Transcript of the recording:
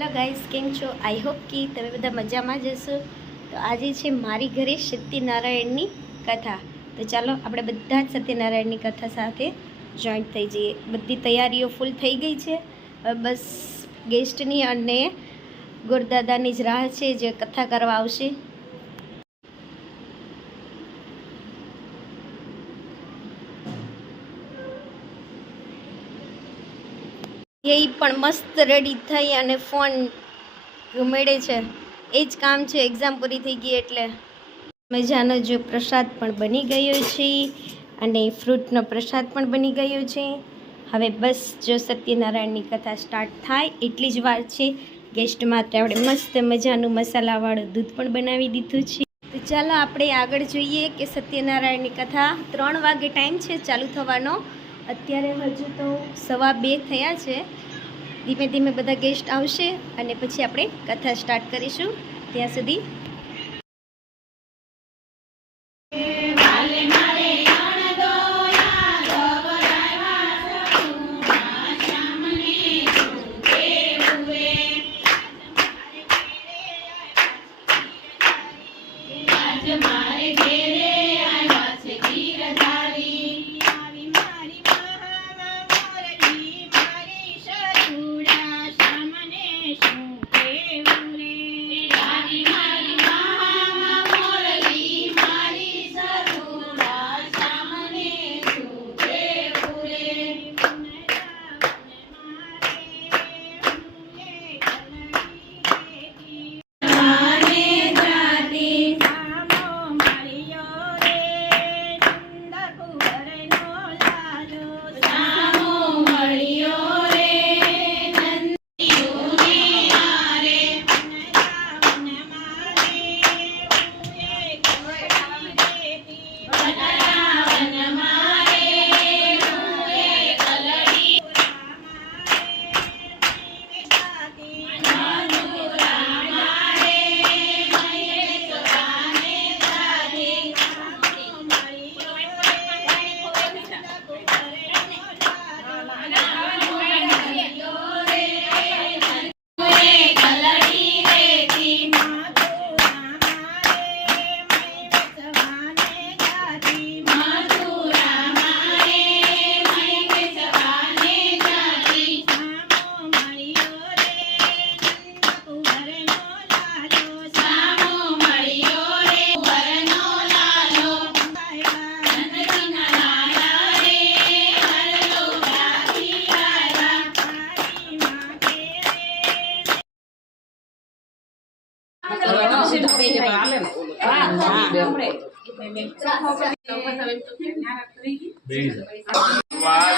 Hello guys, કેમ છો? I hope કે તમે બધા મજામાં જ હશો. તો આજે છે મારી ઘરે સત્યનારાયણની કથા. તો ચાલો આપણે બધા જ સત્યનારાયણની કથા સાથે જોઈન્ટ થઈ જઈએ. બધી તૈયારીઓ ફૂલ થઈ ગઈ છે. હવે બસ ગેસ્ટની અને ગુરદાદાની જ રાહ છે જે કથા કરવા આવશે. એ પણ મસ્ત રેડી થઈ અને ફોન મેળે છે. એ જ કામ છે એક્ઝામ પૂરી થઈ ગઈ એટલે મજાનો જો પ્રસાદ પણ બની ગયો છે અને ફ્રૂટનો પ્રસાદ પણ બની ગયો છે. હવે બસ જો સત્યનારાયણની કથા સ્ટાર્ટ થાય, એટલી જ વાર છે. ગેસ્ટ માટે આપણે મસ્ત મજાનું મસાલાવાળું દૂધ પણ બનાવી દીધું છે. તો ચાલો આપણે આગળ જોઈએ કે સત્યનારાયણની કથા ત્રણ વાગે ટાઈમ છે ચાલુ થવાનો. અત્યારે હજુ તો સવા બે થયા છે. ધીમે ધીમે બધા ગેસ્ટ આવશે અને પછી આપણે કથા સ્ટાર્ટ કરીશું. ત્યાં સુધી વાલા